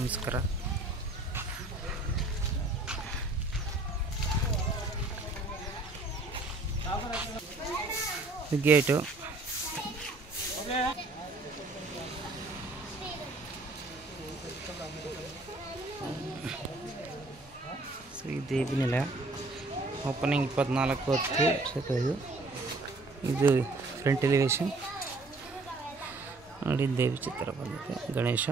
ನಮಸ್ಕಾರ. Gate Shri ದೇವಿನೆಲ opening 24/10 ಇದು front elevation ನೋಡಿ. ದೇವಿ ಚಿತ್ರ ಬಂದಿದೆ. ಗಣೇಶ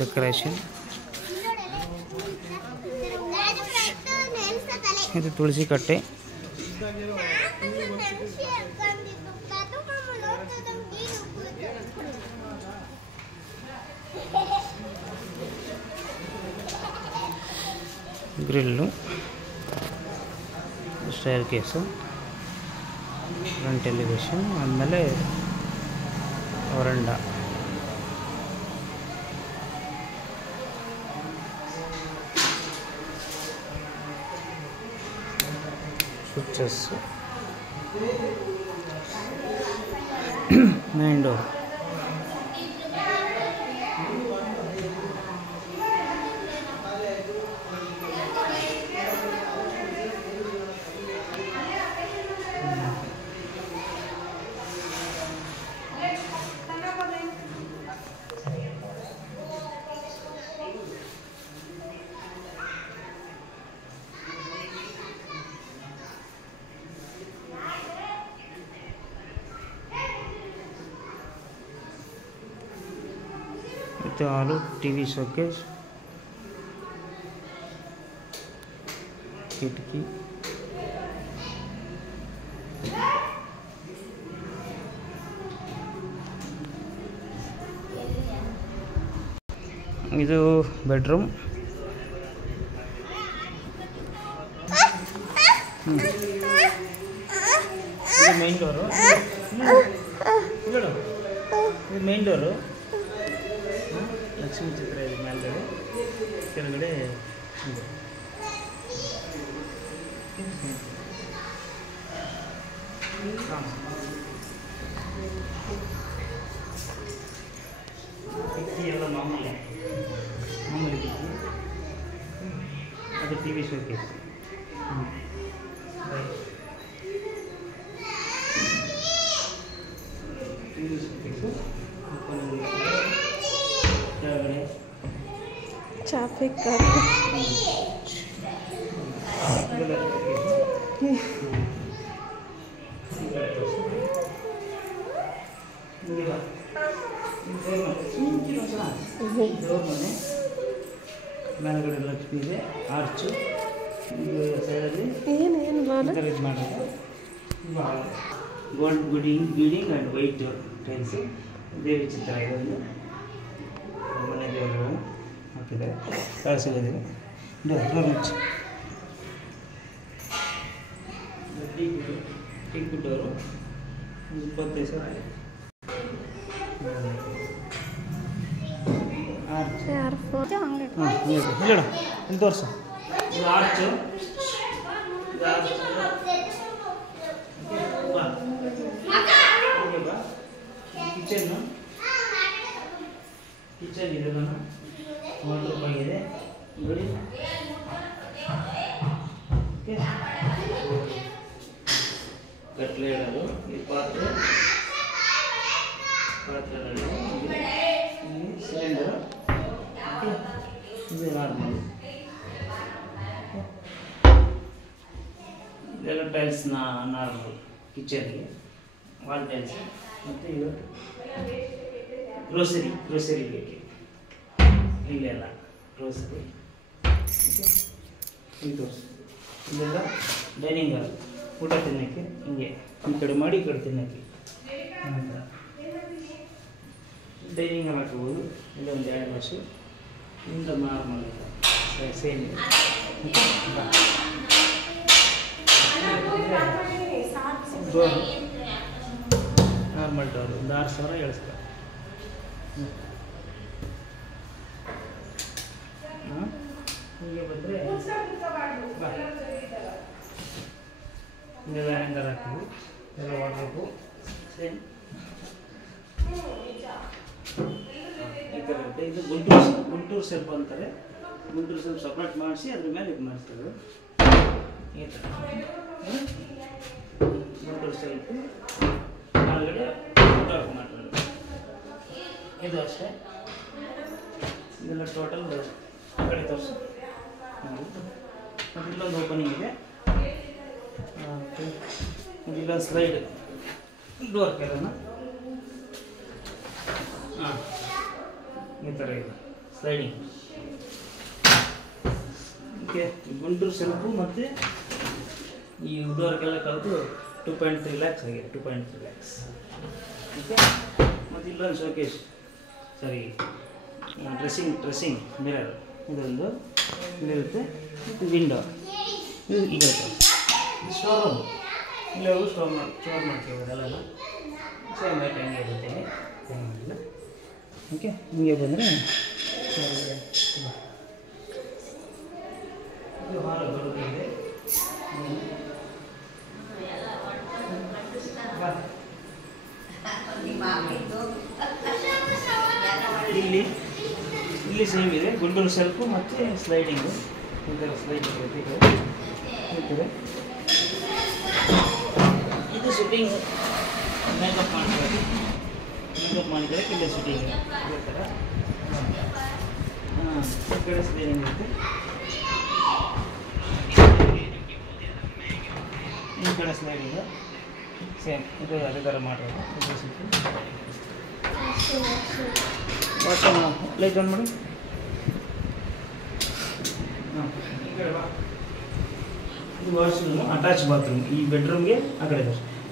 ಡೆಕೋರೇಷನ್. ಇದು ತುಳಸಿ ಕಟ್ಟೆ. Grill, stair case, front elevation, ಆದಮೇಲೆ ವರಂಡ. Switches, main door. ಮತ್ತು ಹಾಲು, ಟಿವಿ ಶೋಕೇಸ್, ಕಿಟಕಿ, ಇದು ಬೆಡ್ರೂಮ್. ಇದು ಮೇನ್ ಡೋರು. ಇದು ಮೇನ್ ಡೋರು. ಲಕ್ಷ್ಮೀ ಚಿತ್ರ ಇದೆ ಮೇಲ್ಗಡೆ, ಕೆಳಗಡೆ ಇದೆ. ಕಿಟಕಿ ಎಲ್ಲ ಮಾಮೂಲಿ ಕಿಟಕಿ. ಅದು TV showcase. TV showcase ಕೆಳಗಡೆ ಟ್ರಾಫಿಕ್ ಮೇಲ್ಗಡೆ ಲಕ್ಷ್ಮಿ ಇದೆ. ಆರ್ಚು ಸೈಡಲ್ಲಿ ಏನೇನು ಮಾಡೋದು gold beading and white tiles. ದೇವಿ ಚಿತ್ರ ಇದೆ. ಒಂದು ಮನೆ ದೇವರು ಹಾಕಿದ್ದಾರೆ. ಕಳಿಸಿದೆ. ಟೀ ಕುಡ್ಡವರು 25,000. ಹೇಳ ಇಲ್ಲಿ ತೋರಿಸು. ಇದು ಆರ್ಚು. ಕಿಚನ್ನು ಇದೆ. ನಾನು ವಾಟರ್ ಆಗಿದೆ ನೋಡಿ. ಕಟ್ಲೆ ಇಡೋದು. ಈ ಪಾತ್ರೆ ಸಿಲಿಂಡರ್. ಇದು ನಾರ್ಮಲ್. ಇದೆಲ್ಲ ಟೈಲ್ಸ್ ನಾರ್ಮಲ್ ಕಿಚನ್ಗೆ. Wall tiles. ಮತ್ತು ಇದು ಗ್ರೋಸರಿ ಬೇಕೆ ಇಲ್ಲೆಲ್ಲ ಗ್ರೋಸರಿ. ಇದು ಇದೆಲ್ಲ ಡೈನಿಂಗ್ ಹಾಲ್. ಊಟ ತಿನ್ನೋಕ್ಕೆ ಹಿಂಗೆ ಈ ಕಡೆ ಮಾಡಿ ಈ ಕಡೆ ತಿನ್ನೋಕ್ಕೆ ಡೈನಿಂಗ್ ಹಾಲ್ ಹಾಕ್ಬೋದು. ಇಲ್ಲೊಂದು 2 ವರ್ಷ ಇಂದ normal same. Door normal door ಒಂದು 6,000 7,000. ಹೀಗೆ ಬಂದರೆ ಇದೆಲ್ಲ ಹ್ಯಾಂಗರ್ ಹಾಕಿದ್ವಿ. ಎಲ್ಲ ವಾಟ್ರೂಪು ಸೇಮ್. ಇದು ಗುಂಟೂರು ಸೆಲ್ಫ್ ಅಂತಾರೆ. ಗುಂಟೂರು ಸೆಲ್ಫ್ ಸಪ್ರೇಟ್ ಮಾಡಿಸಿ ಅದ್ರ ಮೇಲೆ ಇದು ಮಾಡ್ತಾರೆ. ಈ ಥರ ಗುಂಟೂರು ಸೆಲ್ಫು ಒಳಗಡೆ ವರ್ಕ್ ಮಾಡ್ತಾರೆ. ಇದು ಅಷ್ಟೇ. ಇದೆಲ್ಲ ಟೋಟಲ್ ಆ ಕಡೆ ತೋರಿಸಿ. ಮತ್ತು ಇಲ್ಲೊಂದು ಓಪನಿಂಗ್ ಇದೆ. ಇಲ್ಲೊಂದು ಸ್ಲೈಡ್ ಡೋರ್ ಕೆಳನ ಹಾಂ ಈ ಥರ ಇದೆ ಸ್ಲೈಡಿಂಗ್. ಓಕೆ, ಗುಂಟೂರು ಸೆಲ್ಫು ಮತ್ತು ಈ ಡೋರ್ಗೆಲ್ಲ ಕಳೆದು 2.3 lakhs ಆಗಿದೆ. 2.3 lakhs. ಓಕೆ, ಮತ್ತು ಇಲ್ಲೊಂದು ಶೋಕೇಶ್, ಸಾರಿ ಡ್ರೆಸ್ಸಿಂಗ್ ಮಿರರ್ ಇದೊಂದು ಇಲ್ಲಿರುತ್ತೆ. ಮತ್ತು ವಿಂಡೋ ಇದು ಈಗ ಸ್ಟೋರ್ ರೂಮ್, ಇಲ್ಲವೂ ಸ್ಟೋರ್ ಮಾಡ್ತೀವಿ ಎಲ್ಲ ಸೇಮ್ ಐಟ್ ಹಂಗೆ ಇರುತ್ತೆ. ಇಲ್ಲ ಓಕೆ, ಹಿಂಗೆ ಬಂದರೆ ಇದು ಹಾಲ್ ಬರುತ್ತಿದೆ. ಇಲ್ಲಿ ಸೇಮ್ ಇದೆ. ಗುಂಟೂರು ಸೆಲ್ಫು ಮತ್ತು ಸ್ಲೈಡಿಂಗು ಈ ಥರ ಸ್ಲೈಡಿಂಗ್ ಇರ್ತದೆ. ಇದು ಶೂಟಿಂಗ್ ಮೇಕಪ್ ಮಾಡ್ತಾರೆ. ಮೇಕಪ್ ಮಾಡಿದರೆ ಇಲ್ಲೇ ಶೂಟಿಂಗ್ ಇದೇ ಥರ. ಈ ಕಡೆ ಸ್ಲೈಡಿಂಗ್ ಇರುತ್ತೆ, ಈ ಕಡೆ ಸ್ಲೈಡಿಂಗು ಸೇಮ್ ಇದು ಅದೇ ಥರ ಮಾಡೋದು. ವಾಶ್ರೂಮ್ ಲೈಟ್ ಆನ್ ಮಾಡಿ. ಹಾಂ, ಈ ಕಡೆ ಬಾ. ಇದು ವಾಶ್ರೂಮು, ಅಟ್ಯಾಚ್ ಬಾತ್ರೂಮ್. ಈ ಬೆಡ್ರೂಮ್ಗೆ ಆ ಕಡೆ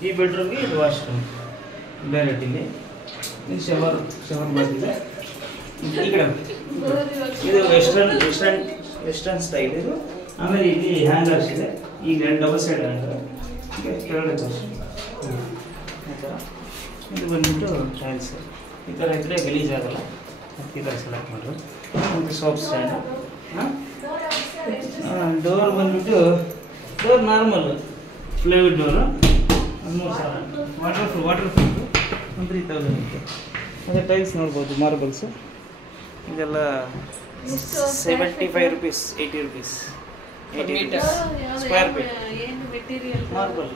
ಈ ಬೆಡ್ರೂಮ್ಗೆ ಇದು ವಾಶ್ರೂಮ್ ಡೈರೆಕ್ಟ್. ಇಲ್ಲಿ ಇದು ಶವರ್ ಬಾತಿದೆ. ಈ ಕಡೆ ಇದು ವೆಸ್ಟರ್ನ್ ಸ್ಟೈಲ್ ಇದು. ಆಮೇಲೆ ಇಲ್ಲಿ ಹ್ಯಾಂಗರ್ಸ್ ಇದೆ. ಈಗ ಡಬಲ್ ಸೈಡ್ ಹ್ಯಾಂಗರ್ ಕೆಳಗಡೆ ತೋರಿಸಿ. ಈ ಥರ ಇದು ಬಂದ್ಬಿಟ್ಟು ಟೈಲ್ಸ್. ಈ ಥರ ಇದ್ದರೆ ಗಲೀಜಾಗಲ್ಲ, ಈ ಥರ ಸೆಲೆಕ್ಟ್ ಮಾಡೋದು. ಮತ್ತು ಸೋಪ್ ಸ್ಟ್ಯಾಂಡ್. ಡೋರ್ ಬಂದ್ಬಿಟ್ಟು door normal plywood door 3,000. Water proof 3,000 ಇರುತ್ತೆ. ಮತ್ತು ಟೈಲ್ಸ್ ನೋಡ್ಬೋದು, ಮಾರ್ಬಲ್ಸು ಇದೆಲ್ಲ 75 rupees, 80 rupees, 80 rupees square feet marble.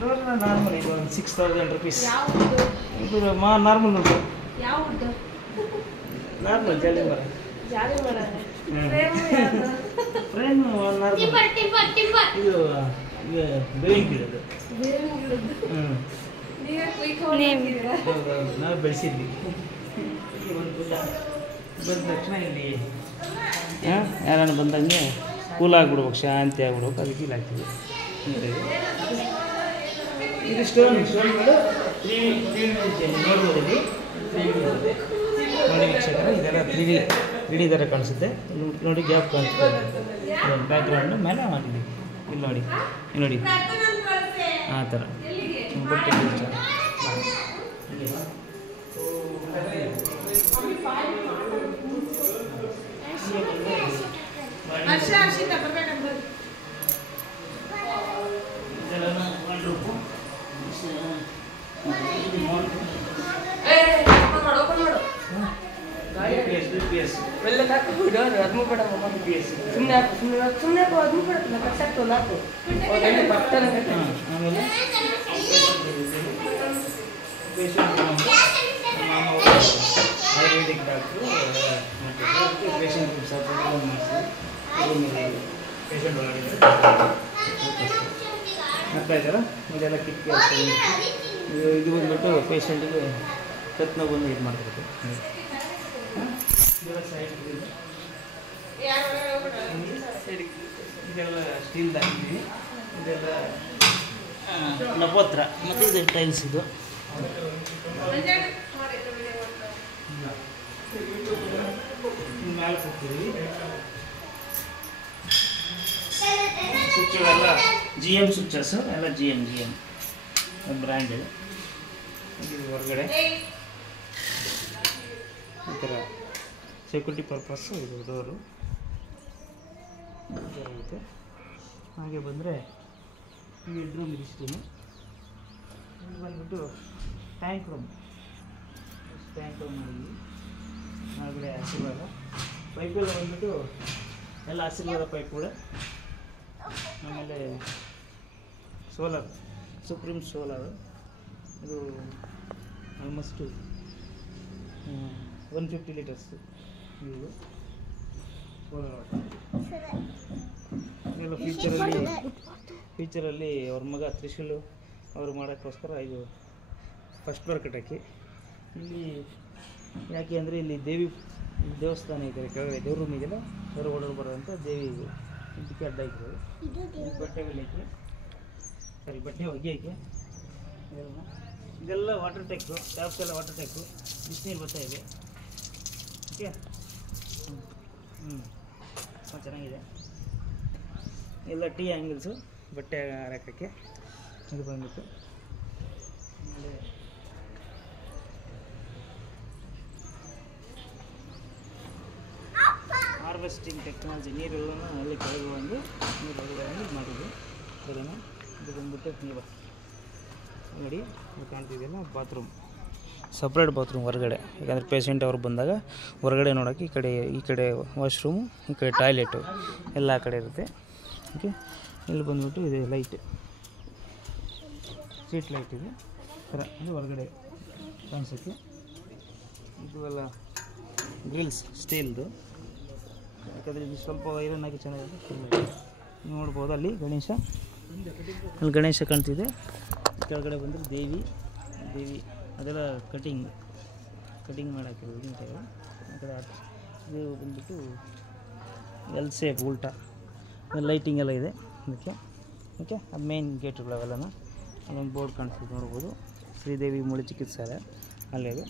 Door normal ಇದು 6,000 rupees. ಇದು ನಾರ್ಮಲ್ ಉಂಟು, ನಾರ್ಮಲ್ ಜಾಲಿ ಮರ. Frame normal. ಇದು ಬೇವಿನ ಗಿಡದ್ದು. ಹೌದೌದು, ನಾವು ಬೆಳೆಸಿದ್ವಿ. ಬಂದ ತಕ್ಷಣ ಇಲ್ಲಿ ಯಾರನ್ನು ಬಂದಂಗೆ ಕೂಲ್ ಆಗಿಬಿಡ್ಬೇಕು, ಶಾಂತಿ ಆಗ್ಬಿಡ್ಬೇಕು, ಅದಕ್ಕೆ ಇಲ್ಲಿ ಹಾಕ್ತೀವಿ. ಇದು ಸ್ಟೋನ್ ಮೇಲೆ 3D ನೋಡ್ಬೋದು. ಇಲ್ಲಿ 3D ಇರುತ್ತೆ ನೋಡಿ ವೀಕ್ಷಕರೇ. ಇದೆಲ್ಲ 3D ಥರ ಕಾಣಿಸುತ್ತೆ. ನೋಡಿ ಗ್ಯಾಪ್ ಕಾಣಿಸುತ್ತೆ. ಬ್ಯಾಕ್ಗ್ರೌಂಡ್ ಮೇಲೆ ಮಾಡಿದ್ದೀವಿ. ಇಲ್ಲಿ ನೋಡಿ ಆ ಥರ ಬಟ್ಟೆ ಆಯುರ್ವೇದಿಕ್ ಡಾಕ್ಟ್ರು ಪೇಷಂಟ್ ಪೇಷಂಟ್ ಒಳಗಡೆ ಅರ್ಥ ಆಯ್ತಲ್ಲ. ಇದೆಲ್ಲ ಕಿಟ್ಕಿ ಇದು ಬಂದ್ಬಿಟ್ಟು ಪೇಷಂಟಿಗೆ ಕತ್ ನೋವು ಬಂದು ಇದು ಮಾಡ್ಬೇಕು. ಇದೆಲ್ಲ ಸ್ಟೀಲ್ದು ಹಾಕಿದ್ದೀವಿ. ಇದೆಲ್ಲ ನಪೋತ್ರ. ಮತ್ತು ಇದು ಟೈಲ್ಸ್. ಇದು ಮೇಲೆ ಹೋಗ್ತಿದ್ದೀವಿ. ಸ್ವಿಚ್ಗಳೆಲ್ಲ GM ಸ್ವಿಚ್ಚಸ್ಸು ಎಲ್ಲ GM ಬ್ರ್ಯಾಂಡೆಡ್. ಇದು ಹೊರಗಡೆ ಈ ಥರ ಸೆಕ್ಯೂರಿಟಿ ಪರ್ಪಸ್ಸು ಇದು ಡೋರು ಇರುತ್ತೆ. ಹಾಗೆ ಬಂದರೆ ಬೆಡ್ರೂಮ್ ಇದಿಷ್ಟು. ಇಲ್ಲಿ ಬಂದ್ಬಿಟ್ಟು ಟ್ಯಾಂಕ್ ರೂಮ್ ಮಾಡಿದ್ವಿ. ಒಳಗಡೆ ಆಶೀರ್ವಾದ ಪೈಪೆಲ್ಲ ಬಂದ್ಬಿಟ್ಟು ಎಲ್ಲ ಆಶೀರ್ವಾದ ಪೈಪ್ ಕೂಡ. ಆಮೇಲೆ ಸೋಲಾರ್, ಸುಪ್ರೀಂ ಸೋಲಾರು, ಇದು ಆಲ್ಮೋಸ್ಟು 150 ಲೀಟರ್ಸು ಇದು ಸೋಲಾರ್ ವಾಟರ್. ಇದೆಲ್ಲ ಫ್ಯೂಚರಲ್ಲಿ ಅವ್ರ ಮಗ ತ್ರಿಶೂಲು ಅವರು ಮಾಡೋಕ್ಕೋಸ್ಕರ ಇದು ಫಸ್ಟ್ ಬರ್ಕಟಾಕಿ. ಇಲ್ಲಿ ಯಾಕೆ ಅಂದರೆ ಇಲ್ಲಿ ದೇವಿ ದೇವಸ್ಥಾನ ಇದೆ, ಕೆಳಗಡೆ ದೇವ್ರ ರೂಮ್ ಇದೆಯಲ್ಲ, ಹೊರ ಓಡೋರು ಬರೋಂಥ ದೇವಿ ಇದಕ್ಕೆ ಅಡ್ಡ ಇರ್ತದೆ. ಬಟ್ಟೆ ಹೊಲಿಯೋಕ್ಕೆ, ಸರಿ ಬಟ್ಟೆ ಒಗೆಯೋಕ್ಕೆ ಇದೆಲ್ಲ ವಾಟರ್ ಟ್ಯಾಂಕು, ಟ್ಯಾಪ್ಸ್ ಎಲ್ಲ ವಾಟರ್ ಟ್ಯಾಂಕು, ಬಿಸಿನೀರು ಬರ್ತಾ ಇದೆ. ಓಕೆ, ಚೆನ್ನಾಗಿದೆ. ಎಲ್ಲ ಟೀ ಆ್ಯಂಗಲ್ಸು ಬಟ್ಟೆ ಹಾಕೋಕ್ಕೆ. ಇದು ಬಂದ್ಬಿಟ್ಟು ಆಮೇಲೆ ಹಾರ್ವೆಸ್ಟಿಂಗ್ ಟೆಕ್ನಾಲಜಿ, ನೀರೆಲ್ಲ ಅಲ್ಲಿ ಕೆಳಗೆ ಬಂದು ನೀರು ಒಳಗಡೆ ಇದು ಮಾಡಿದ್ವಿ. ಸರಿನಾ? ಇದು ಬಂದ್ಬಿಟ್ಟು ನೀರು ನೋಡಿ, ಇದು ಕಾಣ್ತಿದೆಯಲ್ಲ ಬಾತ್ರೂಮ್, ಸಪ್ರೇಟ್ ಬಾತ್ರೂಮ್ ಹೊರಗಡೆ. ಯಾಕಂದರೆ ಪೇಷಂಟ್ ಅವ್ರು ಬಂದಾಗ ಹೊರಗಡೆ ನೋಡೋಕ್ಕೆ ಈ ಕಡೆ ವಾಶ್ರೂಮು, ಈ ಕಡೆ ಟಾಯ್ಲೆಟು ಎಲ್ಲ ಆ ಕಡೆ ಇರುತ್ತೆ. ಓಕೆ, ಇಲ್ಲಿ ಬಂದ್ಬಿಟ್ಟು ಇದು ಲೈಟ್, ಸ್ಟ್ರೀಟ್ ಲೈಟ್ ಇದೆ ಥರ, ಇದು ಹೊರಗಡೆ ಕಾಣಿಸೋಕ್ಕೆ. ಇದು ಎಲ್ಲ ಗ್ರಿಲ್ಸ್ ಸ್ಟೀಲ್ದು, ಯಾಕಂದರೆ ಇದು ಸ್ವಲ್ಪ ಐರನ್ ಆಗಿ ಚೆನ್ನಾಗಿದೆ. ನೋಡ್ಬೋದು ಅಲ್ಲಿ ಗಣೇಶ, ಅಲ್ಲಿ ಗಣೇಶ ಕಾಣ್ತಿದೆ. ಕೆಳಗಡೆ ಬಂದರೆ ದೇವಿ ಅದೆಲ್ಲ ಕಟಿಂಗ್ ಮಾಡೋಕ್ಕೆ ನೀಟಾಗಿ. ಆ ಕಡೆ ಇದು ಬಂದ್ಬಿಟ್ಟು ಎಲ್ ಸೇಪ್ ಉಲ್ಟಾ ಲೈಟಿಂಗ್ ಎಲ್ಲ ಇದೆ ಅದಕ್ಕೆ. ಓಕೆ, ಅದು ಮೇನ್ ಗೇಟ್ಗಳವೆಲ್ಲನ. ಅಲ್ಲೊಂದು ಬೋರ್ಡ್ ಕಾಣಿಸ್ತಿದೆ ನೋಡ್ಬೋದು, ಶ್ರೀದೇವಿ ಮೂಳೆ ಚಿಕಿತ್ಸಾಲಯ ಅಲ್ಲೇ ಇದೆ.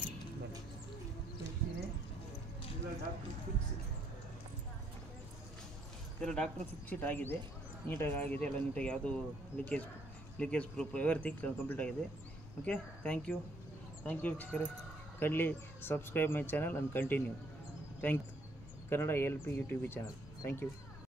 ಇದೆಲ್ಲ ಡಾಕ್ಟ್ರ್ ಫಿಕ್ಸ್ ಶೀಟ್ ಆಗಿದೆ, ನೀಟಾಗಿ ಆಗಿದೆ, ಎಲ್ಲ ನೀಟಾಗಿ, ಯಾವುದು ಲೀಕೇಜ್ ಪ್ರೂಫ್ ಎವ್ರಿಥಿಂಗ್ ಕಂಪ್ಲೀಟ್ ಆಗಿದೆ. ಓಕೆ, ಥ್ಯಾಂಕ್ ಯು ವೀಕ್ಷಕರೇ. Kindly subscribe my channel and continue. Kannada LP YouTube channel. Thank you.